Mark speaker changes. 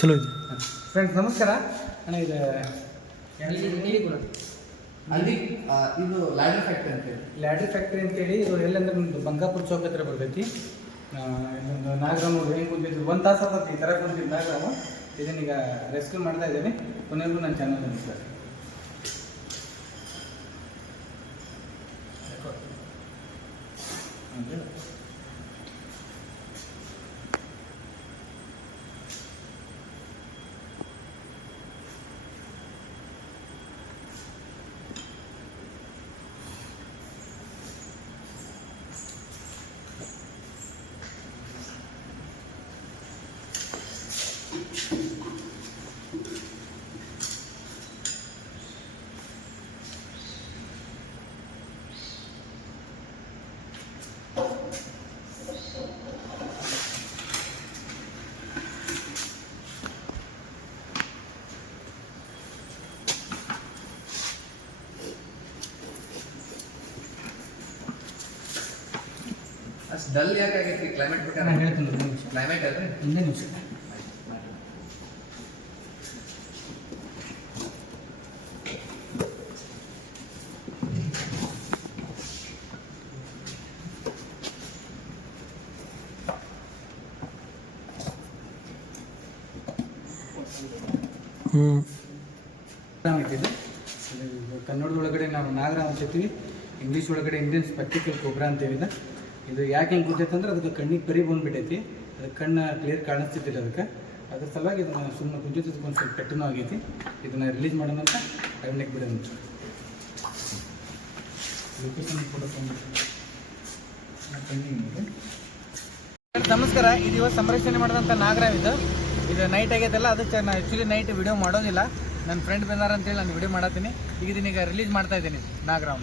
Speaker 1: ಚಲೋ ಇದೆ.
Speaker 2: ಫ್ರೆಂಡ್ಸ್ ನಮಸ್ಕಾರ. ಅಣ್ಣ ಇದು
Speaker 3: ಅಲ್ಲಿ ಇದು ಲ್ಯಾಡ್ರ್ ಫ್ಯಾಕ್ಟ್ರಿ ಅಂತ ಹೇಳಿ.
Speaker 2: ಲ್ಯಾಡ್ರಿ ಫ್ಯಾಕ್ಟ್ರಿ ಅಂತೇಳಿ ಇದು ಎಲ್ಲಂದ್ರೆ ನಿಮ್ದು ಬಂಗಾಪುರ ಚೌಕ್ ಹತ್ರ ಬರ್ತೈತಿ. ಇಲ್ಲೊಂದು ನಾಗರಾಮ್ ನೋಡಿ ಹೆಂಗೆ ಕುಂತಿದ್ದು ಒಂದು ತಾಸು ಆಗ್ತೈತಿ ಈ ಥರ ಕುಂತಿದ್ದು ನಾಗರಾಮ. ಇದನ್ನೀಗ ರೆಸ್ಕ್ಯೂ ಮಾಡ್ತಾ ಇದ್ದೀನಿ. ಕೊನೆಗೂ ನನ್ನ ಚಾನಲ್ ಸರ್.
Speaker 3: ಅಷ್ಟು ಡಲ್ ಯಾಕೆ ಆಗೈತಿ ಕ್ಲೈಮೇಟ್ ಪ್ರಕಾರ?
Speaker 2: ನಾನು ಹೇಳ್ತೀನಿ ಒಂದು ನಿಮಿಷ.
Speaker 3: ಕ್ಲೈಮೇಟ್ ಅಲ್ರಿ?
Speaker 2: ಒಂದೇ ನಿಮಿಷ. ಕನ್ನಡದೊಳಗಡೆ ನಾವು ನಾಗರ ಅಂತೀವಿ ಇಂಗ್ಲೀಷ್ ಒಳಗಡೆ ಇಂಡಿಯನ್ ಸ್ಪೆಕ್ಟಿಕಲ್ ಕೊಬ್ರಾ ಅಂತೀವಿ ಇದು ಯಾಕೆ ಹಿಂಗೆ ಕೂತೈತೆ ಅಂದ್ರೆ ಅದಕ್ಕೆ ಕಣ್ಣಿಗೆ ಪರಿ ಬಂದ್ಬಿಟ್ಟೈತಿ. ಅದಕ್ಕೆ ಕಣ್ಣು ಕ್ಲಿಯರ್ ಕಾಣಿಸ್ತಿದ್ದಿಲ್ಲ ಅದಕ್ಕೆ. ಅದ್ರ ಸಲುವಾಗಿ ಇದನ್ನು ಸುಮ್ಮನೆ ಕುಂಜಿದ್ದಕ್ಕೆ ಒಂದು ಸ್ವಲ್ಪ ಪೆಟ್ಟನೂ ಆಗೈತಿ. ಇದನ್ನು ರಿಲೀಸ್ ಮಾಡೋಣ ಅಂತ ಅರಣ್ಯಕ್ಕೆ ಬಿಡೋಣ. ಲೊಕೇಶನ್ ನಮಸ್ಕಾರ ಇದು ಇವತ್ತು ಸಂರಕ್ಷಣೆ ಮಾಡಿದಂಥ ನಾಗರಾವ್ ಇದು. ಇದು ನೈಟ್ ಆಗೈತಲ್ಲ ಅದಕ್ಕೆ ನಾನು ಆ್ಯಕ್ಚುಲಿ ನೈಟ್ ವಿಡಿಯೋ ಮಾಡೋದಿಲ್ಲ. ನನ್ನ ಫ್ರೆಂಡ್ ಬಂದಾರ ಅಂತೇಳಿ ನಾನು ವಿಡಿಯೋ ಮಾಡತ್ತೀನಿ. ಈಗ ಇದನ್ನೀಗ ರಿಲೀಸ್ ಮಾಡ್ತಾ ಇದ್ದೀನಿ ನಾಗರಾವ್